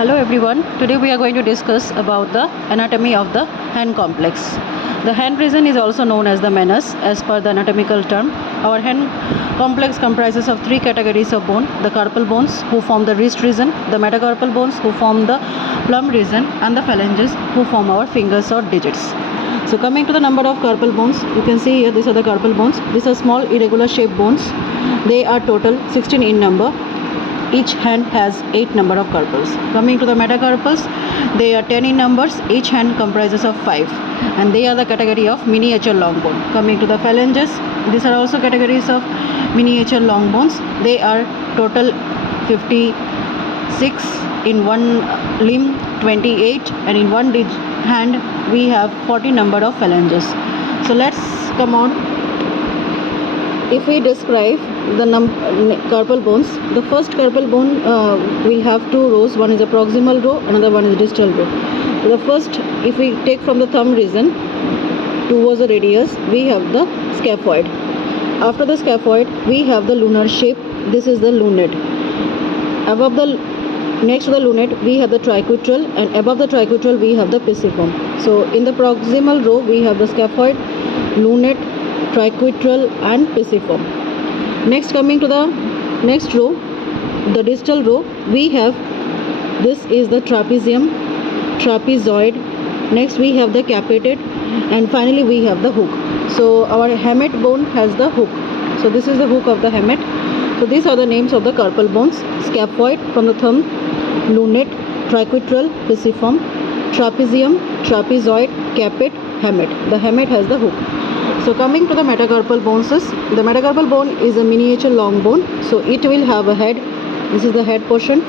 Hello everyone. Today we are going to discuss about the anatomy of the hand complex. The hand region is also known as the manus as per the anatomical term. Our hand complex comprises of three categories of bone: the carpal bones who form the wrist region, the metacarpal bones who form the plum region, and the phalanges who form our fingers or digits. So coming to the number of carpal bones, you can see here these are the carpal bones. These are small irregular shaped bones. They are total 16 in number. Each hand has 8 number of carpals. Coming to the metacarpals, they are 10 in numbers. Each hand comprises of 5, and they are the category of miniature long bone. Coming to the phalanges, these are also categories of miniature long bones. They are total 56 in one limb, 28, and in one hand we have 40 number of phalanges. So let's come on. If we describe the carpal bones, the first carpal bone will have two rows. One is a proximal row, another one is distal row. So the first, if we take from the thumb region towards the radius, we have the scaphoid. After the scaphoid, we have the lunar shape. This is the lunate. Next to the lunate, we have the triquetral, and above the triquetral, we have the pisiform. So in the proximal row, we have the scaphoid, lunate, triquetral, and pisiform. Next, coming to the next row, the distal row, we have this is the trapezium, trapezoid. Next we have the capitate, and finally we have the hook. So our hamate bone has the hook. So this is the hook of the hamate. So these are the names of the carpal bones: scaphoid from the thumb, lunate, triquetral, pisiform, trapezium, trapezoid, capit, hamate. The hamate has the hook. So coming to the metacarpal bones, the metacarpal bone is a miniature long bone. So it will have a head. This is the head portion.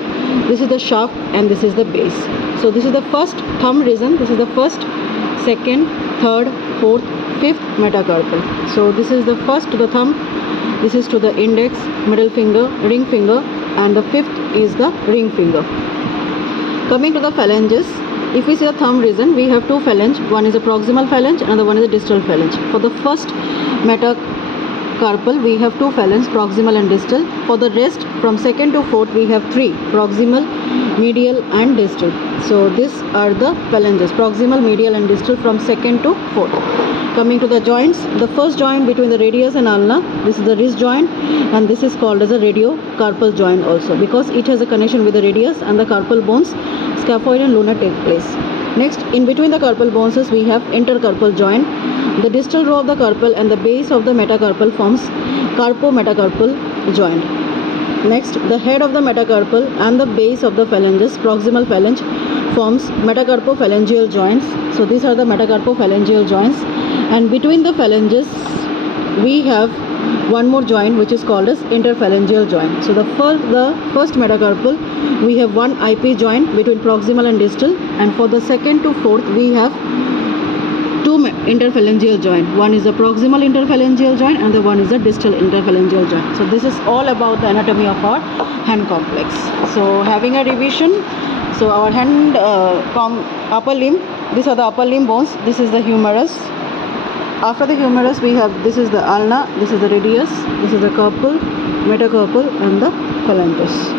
This is the shaft, and this is the base. So this is the first thumb region. This is the first, second, third, fourth, fifth metacarpal. So this is the first to the thumb. This is to the index, middle finger, ring finger, and the fifth is the ring finger. Coming to the phalanges, if we see the thumb region, we have two phalange. One is a proximal phalange, another one is a distal phalange. For the first metacarpal, we have two phalanges, proximal and distal. For the rest, from second to fourth, we have three: proximal, medial, and distal. So these are the phalanges: proximal, medial, and distal from second to fourth. Coming to the joints, the first joint between the radius and ulna, this is the wrist joint, and this is called as a radiocarpal joint also, because it has a connection with the radius and the carpal bones, scaphoid and lunar take place. Next, in between the carpal bones, we have intercarpal joint. The distal row of the carpal and the base of the metacarpal forms carpo-metacarpal joint. Next, the head of the metacarpal and the base of the phalanges, proximal phalange, forms metacarpophalangeal joints. So these are the metacarpophalangeal joints, and between the phalanges we have one more joint which is called as interphalangeal joint. So the first metacarpal, we have one IP joint between proximal and distal, and for the second to fourth we have two interphalangeal joint. One is the proximal interphalangeal joint and the one is the distal interphalangeal joint. So this is all about the anatomy of our hand complex. So having a revision, so our hand upper limb, these are the upper limb bones. This is the humerus. After the humerus, we have, this is the ulna, this is the radius, this is the carpal, metacarpal, and the phalanges.